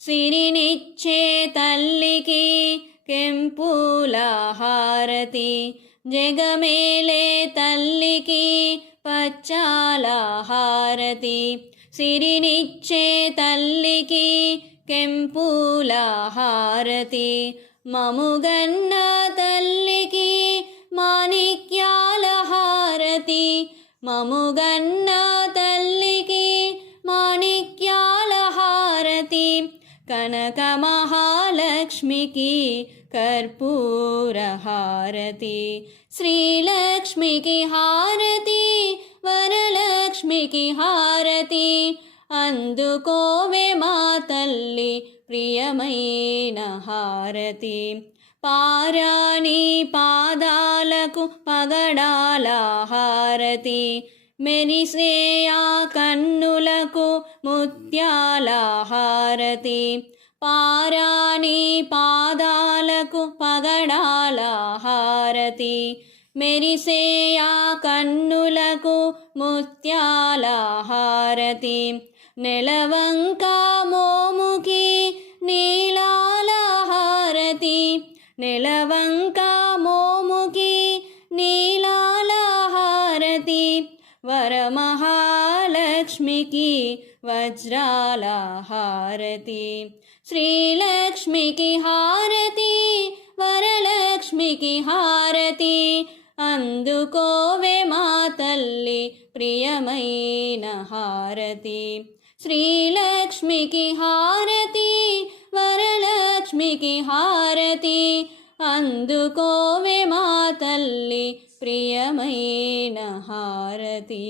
సిరినిచ్చే తల్లికి కెంపుల హారతి జగమేలే తల్లికి పచ్చాల హారతి సిరినిచ్చే తల్లికి కెంపుల హారతి మముగన్న తల్లికి మాణిక్యాల హారతి మముగన్న కనక మహాలక్ష్మికి కర్పూర హారతి. శ్రీలక్ష్మికి హారతి వరలక్ష్మికి హారతి. అందుకోవే మా తల్లి ప్రియమైన హారతి. పారాణి పాదాలకు పగడాల హారతి. మెరిసేయా కన్నులకు ముత్యాల హారతి పారాణి పాదాలకు పగడాల హారతి మెరిసేయా కన్నులకు ముత్యాల హారతి నెలవంక మోముకి నీలాల హారతి వరమహాలక్ష్మికి వజ్రాల హారతి శ్రీలక్ష్మికి హారతి వరలక్ష్మికి హారతి అందుకోవే మా తల్లి ప్రియమైన హారతి శ్రీలక్ష్మికి హారతి వరలక్ష్మికి హారతి అందుకోవే మా తల్లి ప్రియమైన హారతి.